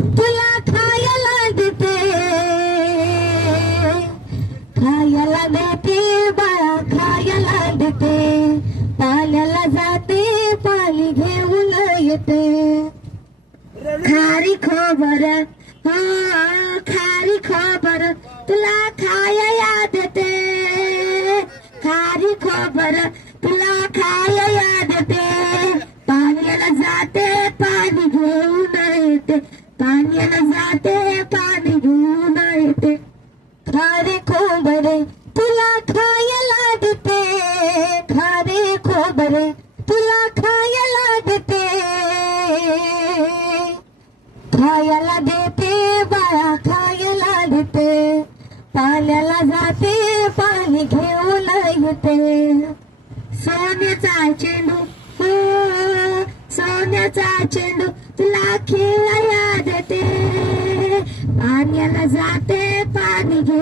तुला खायला देते, खायला देते बाळा, खायला देते. पाल्याला जाते, पाली घेऊन येते. खारी खोबर, खारी खोबर, तुला खायला देते. खारी खोबर, तुला खायला देते. पाण्याला जाते, पाणी घेऊन येते. पाण्याला जाते, पाणी घेऊन येते. खारे खोबरे, तुला खायला देते. खारे खोबरे, तुला खायला देते. खायला देते बाळा, खायला देते. पाल्याला जाते, पाणी घेऊन येते. सोन्याचा चेंडू, हो सोन्याचा चेंडू, तुला खेळायला देते. पाण्याला जाते, पाणी घेऊन